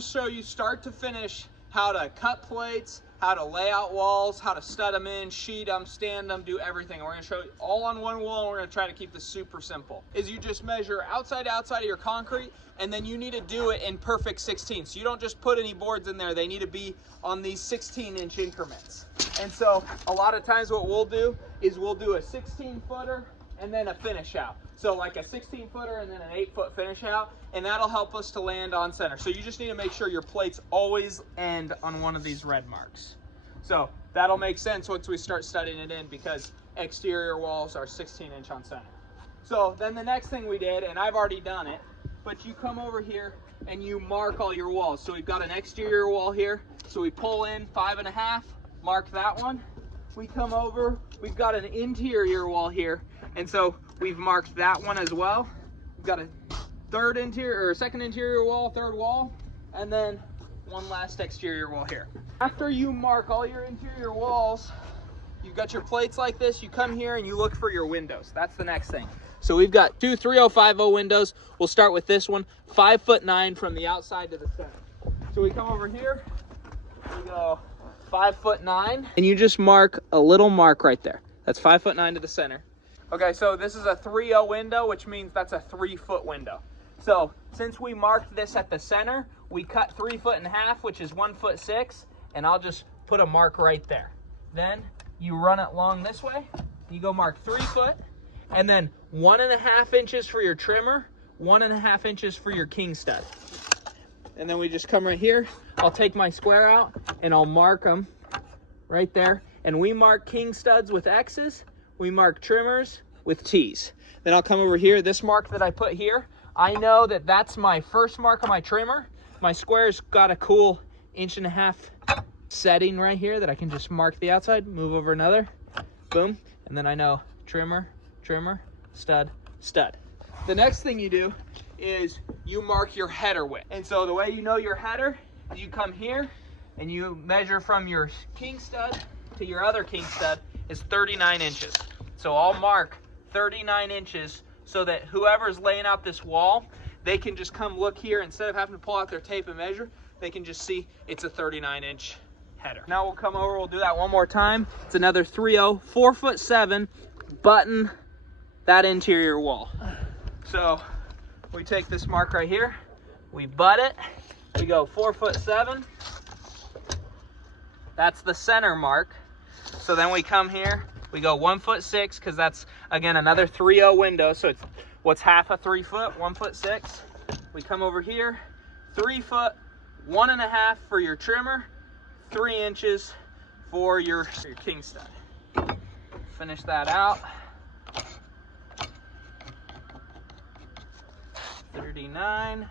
gonna show you start to finish how to cut plates, how to lay out walls, how to stud them in, sheet them, stand them, do everything. We're gonna show you all on one wall, and we're gonna try to keep this super simple. Is you just measure outside to outside of your concrete, and then you need to do it in perfect 16. So you don't just put any boards in there, they need to be on these 16-inch increments. And so a lot of times what we'll do is we'll do a 16-footer and then a finish out. So like a 16-footer and then an 8-foot finish out, and that'll help us to land on center. So you just need to make sure your plates always end on one of these red marks. So that'll make sense once we start studying it in, because exterior walls are 16-inch on center. So then the next thing we did, and I've already done it, but you come over here and you mark all your walls. So we've got an exterior wall here. So we pull in 5.5, mark that one. We come over, we've got an interior wall here, and so we've marked that one as well. We've got a second interior wall, third wall, and then one last exterior wall here. After you mark all your interior walls, you've got your plates like this, you come here and you look for your windows. That's the next thing. So we've got two 3050 windows. We'll start with this one, 5'9" from the outside to the center. So we come over here, we go 5'9", and you just mark a little mark right there. That's 5'9" to the center. Okay, so this is a 3.0 window, which means that's a 3-foot window. So since we marked this at the center, we cut 3.5 feet, which is 1'6", and I'll just put a mark right there. Then you run it along this way, you go mark 3 foot, and then 1.5 inches for your trimmer, 1.5 inches for your king stud. And then we just come right here. I'll take my square out and I'll mark them right there. And we mark king studs with X's, we mark trimmers with T's. Then I'll come over here, this mark that I put here, I know that that's my first mark on my trimmer. My square's got a cool 1.5 inch setting right here that I can just mark the outside, move over another, boom, and then I know trimmer, trimmer, stud, stud. The next thing you do is you mark your header width. And so the way you know your header is you come here and you measure from your king stud to your other king stud is 39 inches. So I'll mark 39 inches so that whoever's laying out this wall, they can just come look here. Instead of having to pull out their tape and measure, they can just see it's a 39-inch header. Now we'll come over, we'll do that one more time. It's another 3.0, 4'7", button that interior wall. So we take this mark right here, we butt it, we go 4'7". That's the center mark. So then we come here, we go 1'6", because that's, again, another 3.0 window. So it's what's half a 3 foot, 1'6". We come over here, 3 foot, 1.5 for your trimmer, 3 inches for your king stud. Finish that out. 39.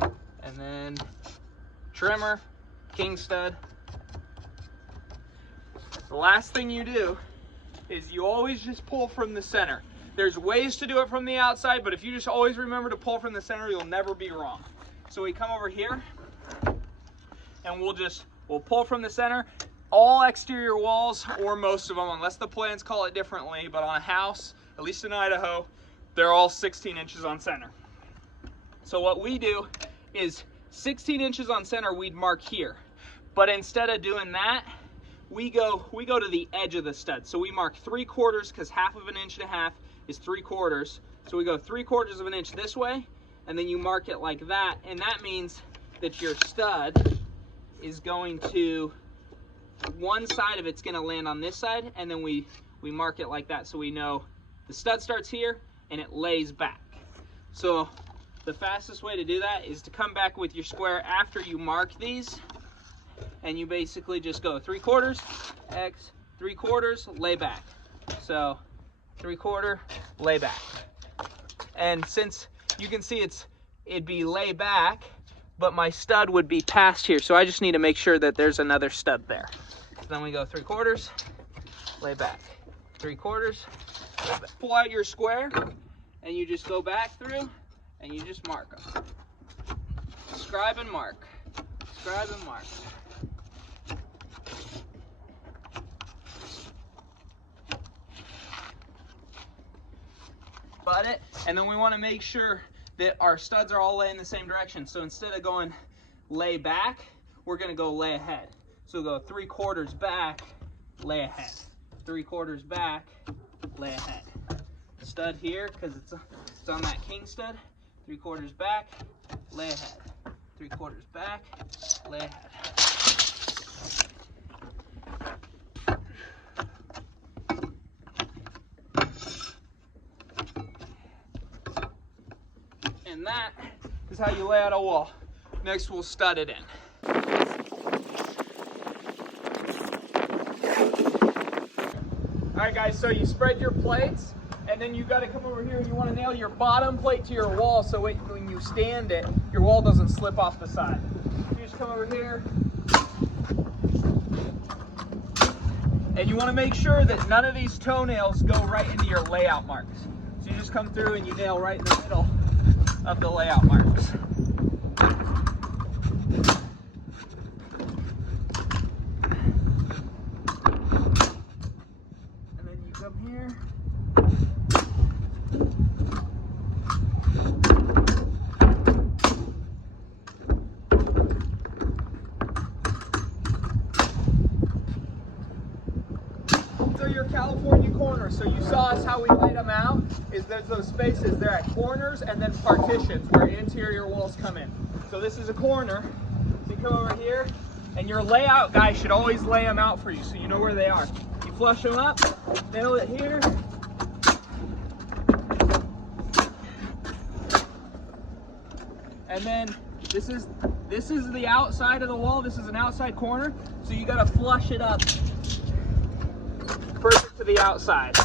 And then trimmer, king stud. The last thing you do is you always just pull from the center. There's ways to do it from the outside, but if you just always remember to pull from the center, you'll never be wrong. So we come over here and we'll pull from the center. All exterior walls, or most of them, unless the plans call it differently, but on a house, at least in Idaho, they're all 16 inches on center. So what we do is 16 inches on center, we'd mark here. But instead of doing that, we go to the edge of the stud. So we mark 3/4, because 1/2 inch is 3/4. So we go 3/4 of an inch this way, and then you mark it like that. And that means that your stud is going to, one side of it's gonna land on this side, and then we mark it like that. So we know the stud starts here and it lays back. So the fastest way to do that is to come back with your square after you mark these, and you basically just go 3/4, X, 3/4, lay back. So 3/4, lay back. And since you can see it'd be lay back, but my stud would be past here. So I just need to make sure that there's another stud there. So then we go 3/4, lay back, 3/4, lay back. Pull out your square and you just go back through and you just mark them. Scribe and mark, scribe and mark. Butt it, and then we want to make sure that our studs are all laying the same direction. So instead of going lay back, we're gonna go lay ahead. So we'll go 3/4 back, lay ahead. 3/4 back, lay ahead. Stud here, because it's on that king stud. 3/4 back, lay ahead. 3/4 back, lay ahead. And that is how you lay out a wall. Next, we'll stud it in. All right, guys, so you spread your plates, and then you got to come over here and you want to nail your bottom plate to your wall so when you stand it, your wall doesn't slip off the side. You just come over here, and you want to make sure that none of these toenails go right into your layout marks. So you just come through and you nail right in the middle of the layout marks. And then you come here. So your California corners, so you saw us how we laid them out, is there's those spaces, they're at corners and then partitions where interior walls come in. So this is a corner, so you come over here, and your layout guy should always lay them out for you so you know where they are. You flush them up, nail it here, and then this is the outside of the wall, this is an outside corner, so you gotta flush it up perfect to the outside.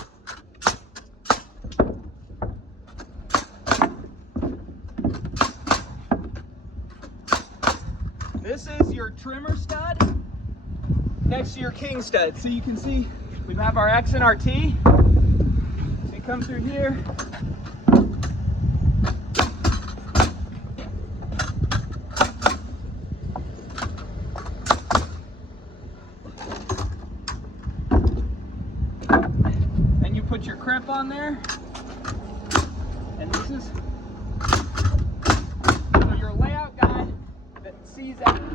This is your trimmer stud next to your king stud. So you can see we have our X and our T. So you come through here. Put your crimp on there, and this is so your layout guy that sees that he's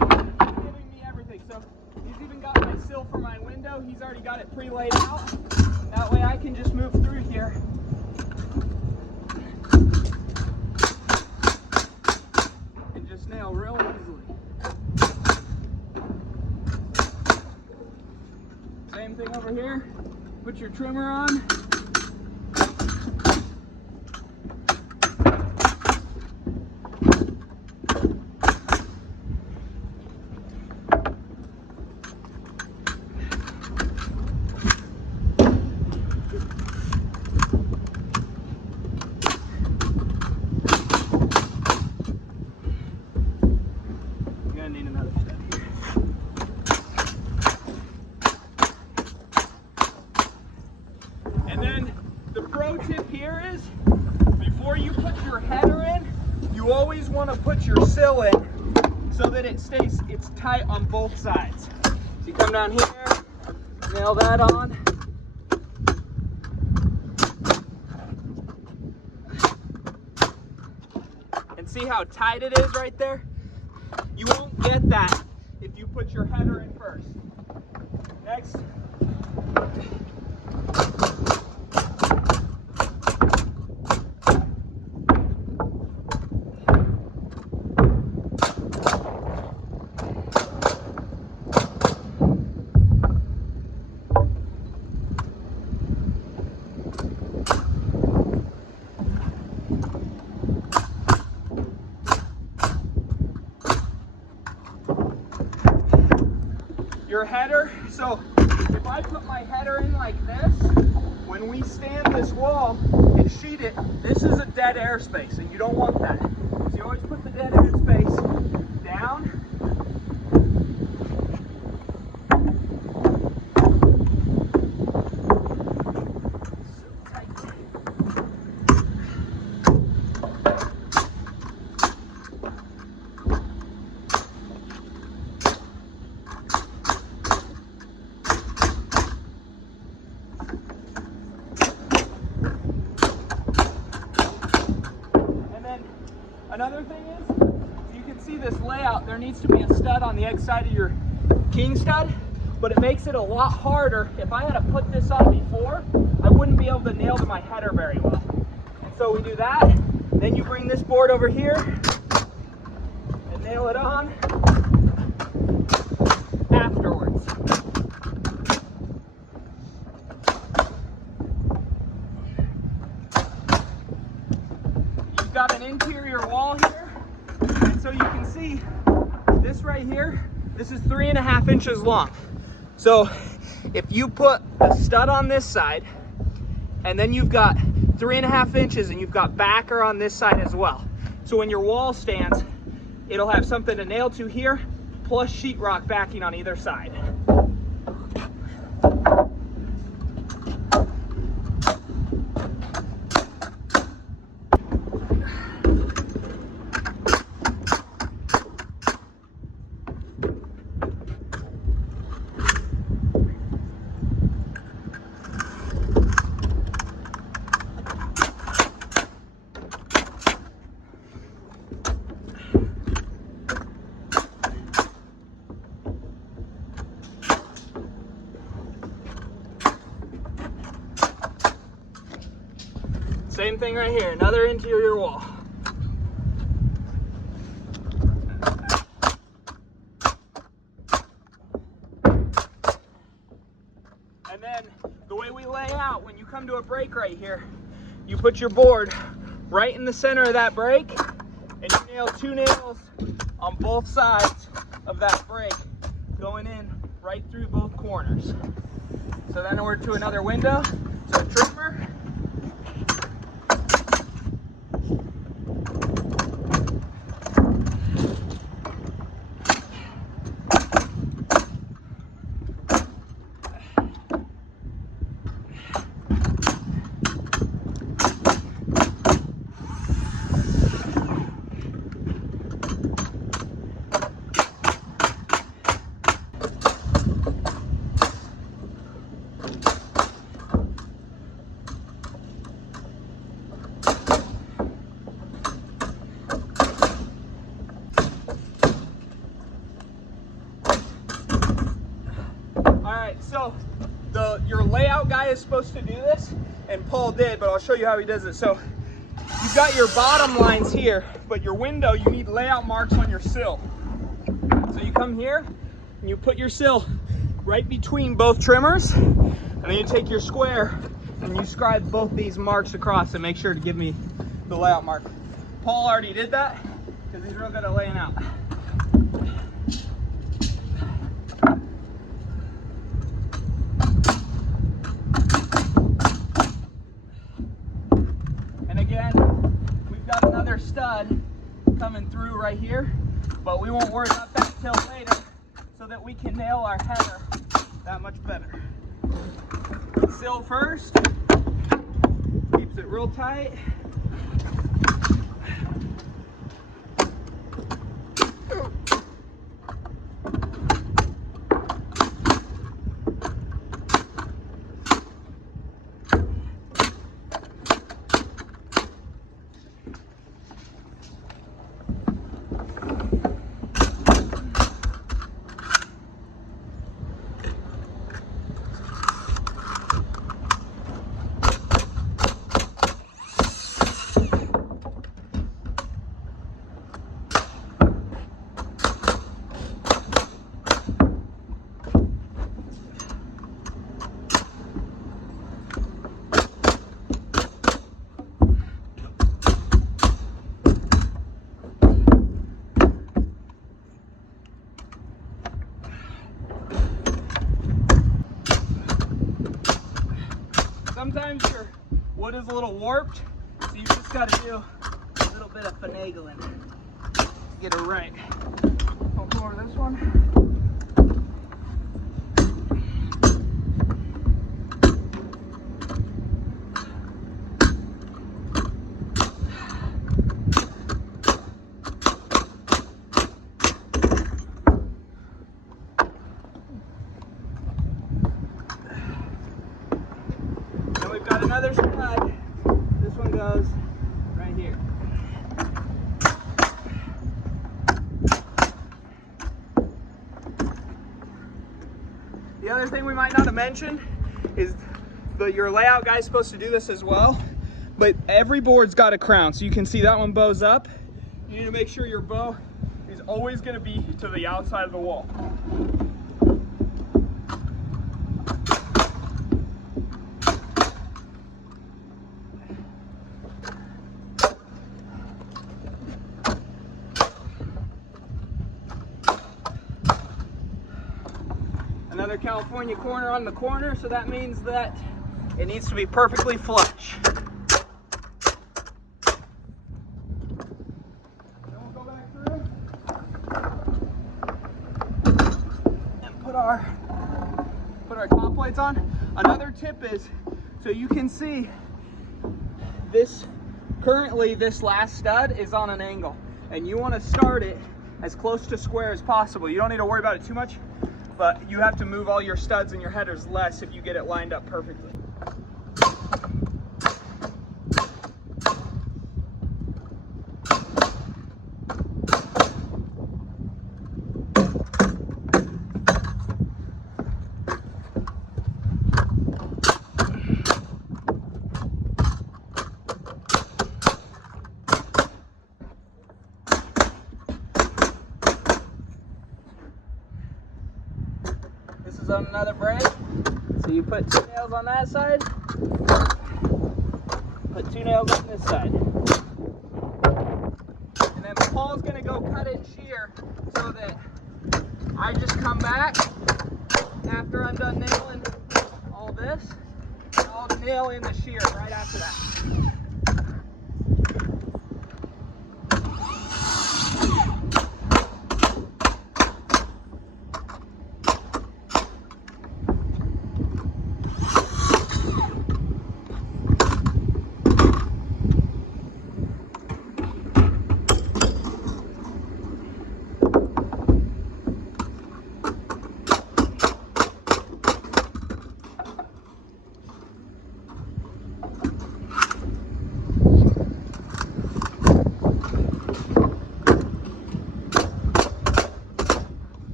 giving me everything. So he's even got my sill for my window. He's already got it pre-laid out. That way I can just move through here and just nail real easily. Same thing over here. Put your trimmer on. Tip here is before you put your header in, you always want to put your sill in so that it's tight on both sides. So you come down here, nail that on. And see how tight it is right there? You won't get that if you put your header in first. Next. Your header, so if I put my header in like this, when we stand this wall and sheet it, this is a dead air space, and you don't want that. So you always put the dead air space down. layout, there needs to be a stud on the egg side of your king stud, but it makes it a lot harder. If I had to put this on before, I wouldn't be able to nail to my header very well. And so we do that, then you bring this board over here and nail it on afterwards. You've got an interior wall here, and so you can see this right here, this is 3.5 inches long. So if you put a stud on this side, and then you've got 3.5 inches and you've got backer on this side as well. So when your wall stands, it'll have something to nail to here, plus sheetrock backing on either side. Same thing right here, another interior wall. And then the way we lay out, when you come to a break right here, you put your board right in the center of that break, and you nail 2 nails on both sides of that break, going in right through both corners. So then we're to another window, so a trimmer. So your layout guy is supposed to do this, and Paul did, but I'll show you how he does it. So you've got your bottom lines here, but your window, you need layout marks on your sill. So you come here and you put your sill right between both trimmers, and then you take your square and you scribe both these marks across and make sure to give me the layout mark. Paul already did that because he's real good at laying out. Stud coming through right here, but we won't worry about that till later, so that we can nail our header that much better. Sill first, keeps it real tight. Sometimes your wood is a little warped, so you just got to do a little bit of finagling to get it right. I'll go over this one. Got another stud. This one goes right here. The other thing we might not have mentioned is your layout guy's supposed to do this as well, but every board's got a crown. So you can see that one bows up. You need to make sure your bow is always going to be to the outside of the wall. Another California corner on the corner, so that means that it needs to be perfectly flush. Then we'll go back through and put our top plates on. Another tip is, so you can see this, currently this last stud is on an angle, and you want to start it as close to square as possible. You don't need to worry about it too much, but you have to move all your studs and your headers less if you get it lined up perfectly. This is on another braid, so you put 2 nails on that side, put 2 nails on this side. And then Paul's gonna go cut and shear so that I just come back after I'm done nailing all this, and I'll nail in the shear right after that.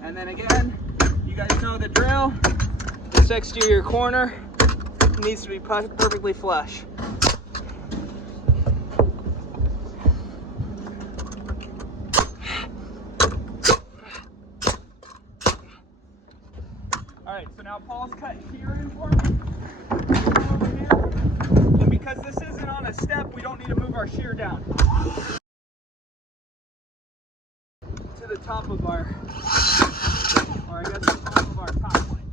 And then again, you guys know the drill. This exterior corner needs to be perfectly flush. All right, so now Paul's cut here in for me. Over here. And because this isn't on a step, we don't need to move our shear down to the top of our, or I guess the top of our top plate.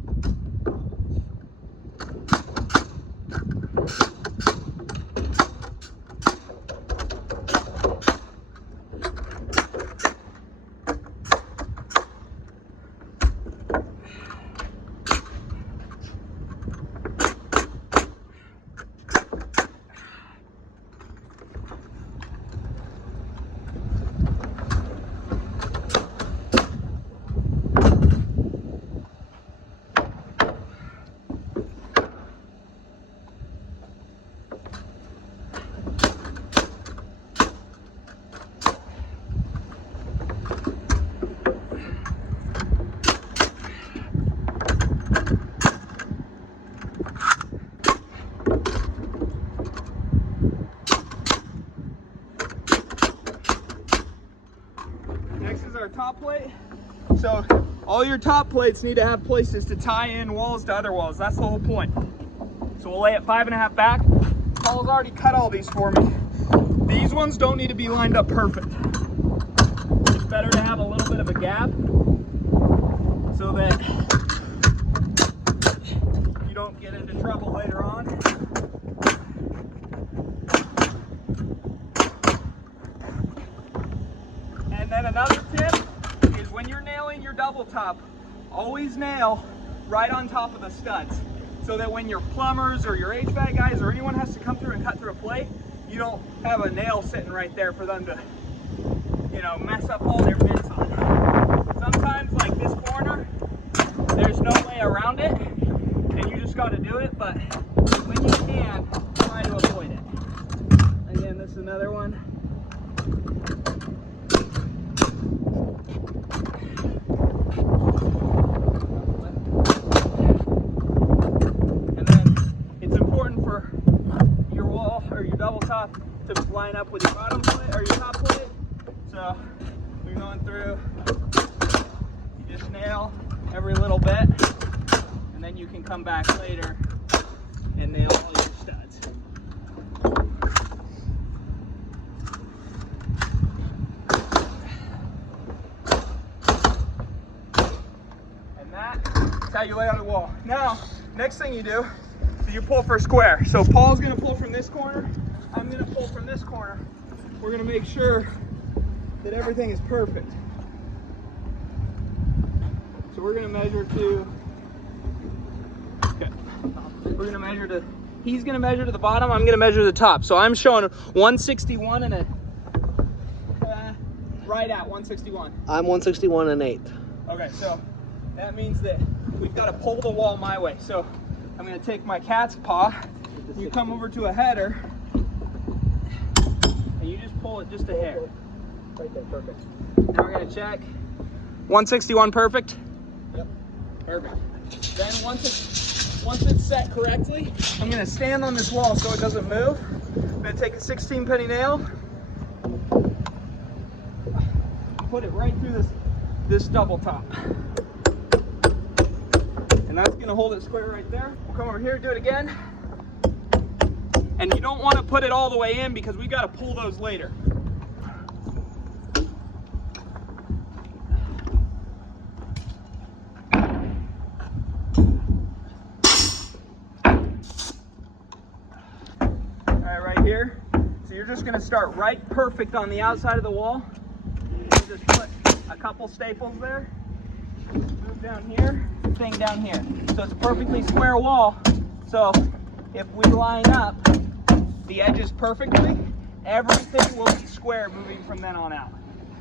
Our top plate. So all your top plates need to have places to tie in walls to other walls. That's the whole point. So we'll lay it 5.5 back. Paul's already cut all these for me. These ones don't need to be lined up perfect. It's better to have a little bit of a gap so that you don't get into trouble later on. And then another tip is when you're nailing your double top, always nail right on top of the studs, so that when your plumbers or your HVAC guys or anyone has to come through and cut through a plate, you don't have a nail sitting right there for them to, you know, mess up all their bits on. Sometimes, like this corner, there's no way around it. You just nail every little bit, and then you can come back later and nail all your studs. And that's how you lay out the wall. Now, next thing you do is you pull for square. So Paul's gonna pull from this corner, I'm gonna pull from this corner. We're gonna make sure that everything is perfect. So we're gonna measure to, okay, we're gonna measure to, he's gonna measure to the bottom, I'm gonna measure to the top. So I'm showing 161 and a, right at 161. I'm 161 and 1/8. Okay, so that means that we've got to pull the wall my way. So I'm going to take my cat's paw, you come over to a header, and you just pull it just a hair. Right there, perfect. Now we're going to check. 161 perfect? Yep. Perfect. Then once it's set correctly, I'm going to stand on this wall so it doesn't move. I'm going to take a 16 penny nail, put it right through this double top. And that's gonna hold it square right there. We'll come over here, do it again. And you don't wanna put it all the way in because we gotta pull those later. All right, right here. So you're just gonna start right perfect on the outside of the wall. You just put a couple staples there. Move down here, thing down here. So it's a perfectly square wall. So if we line up the edges perfectly, everything will be square moving from then on out.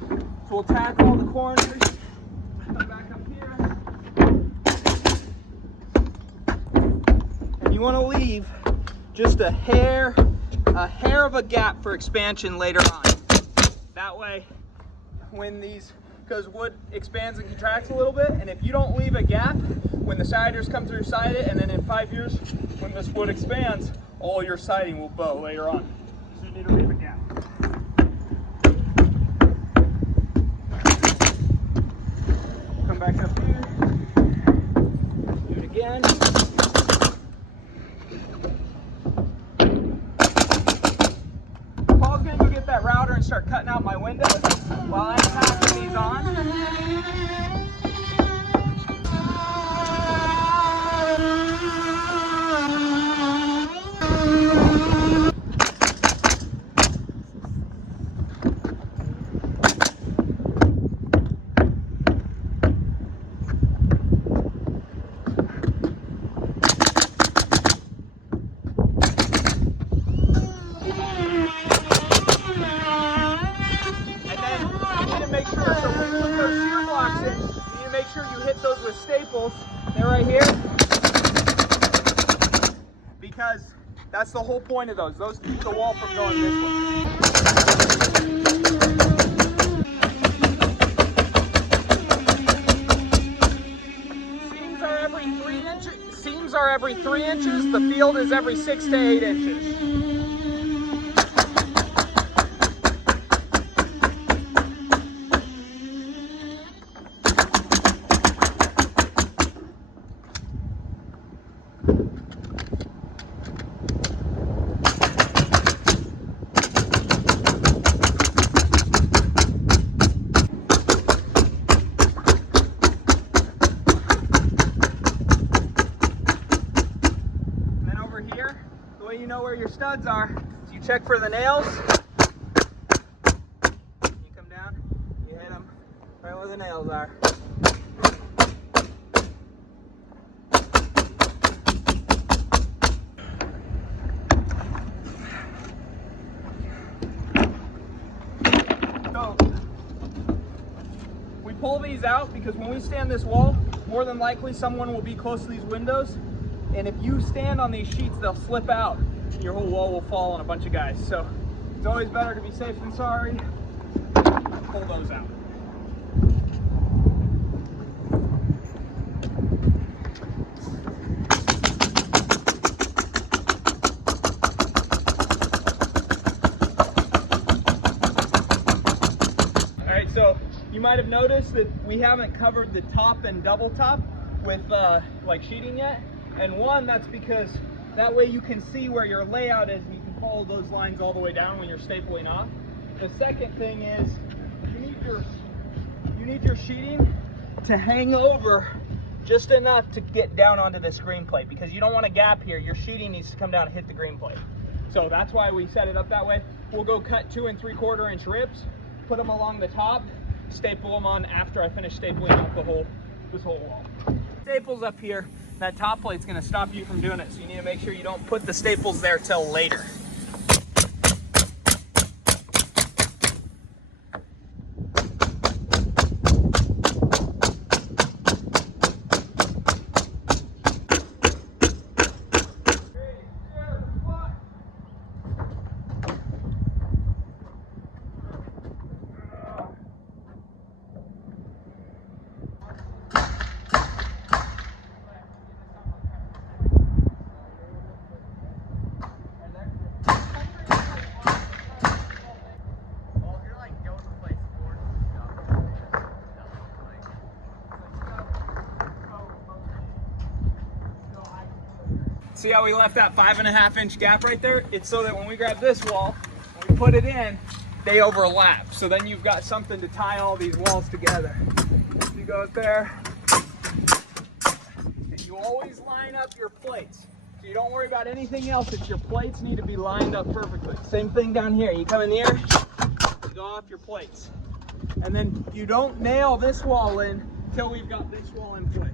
So we'll tack all the corners, come back up here. And you want to leave just a hair of a gap for expansion later on. That way, when these, because wood expands and contracts a little bit, and if you don't leave a gap, when the siders come through side it, and then in 5 years, when this wood expands, all your siding will bow later on. So you need to leave a gap. Come back up here, do it again. Paul's gonna go get that router and start cutting out my windows while I'm tacking these on. With staples, they're right here, because that's the whole point of those. Those keep the wall from going this way. Seams are every 3 inches. Seams are every 3 inches. The field is every 6 to 8 inches. You know where your studs are, so you check for the nails. You come down, you hit them right where the nails are. So we pull these out because when we stand this wall, more than likely someone will be close to these windows. And if you stand on these sheets, they'll slip out. Your whole wall will fall on a bunch of guys. So it's always better to be safe than sorry. Pull those out. All right, so you might have notice that we haven't covered the top and double top with like sheeting yet. And one, that's because that way you can see where your layout is and you can follow those lines all the way down when you're stapling off. The second thing is you need your sheeting to hang over just enough to get down onto this green plate, because you don't want a gap here. Your sheeting needs to come down and hit the green plate. So that's why we set it up that way. We'll go cut 2 3/4 inch rips, put them along the top, staple them on after I finish stapling off this whole wall. Staples up here, that top plate's gonna stop you from doing it, so you need to make sure you don't put the staples there till later. See how we left that 5.5 inch gap right there? It's so that when we grab this wall, when we put it in, they overlap. So then you've got something to tie all these walls together. You go up there, and you always line up your plates. So you don't worry about anything else. It's your plates need to be lined up perfectly. Same thing down here. You come in here, you go off your plates. And then you don't nail this wall in till we've got this wall in place.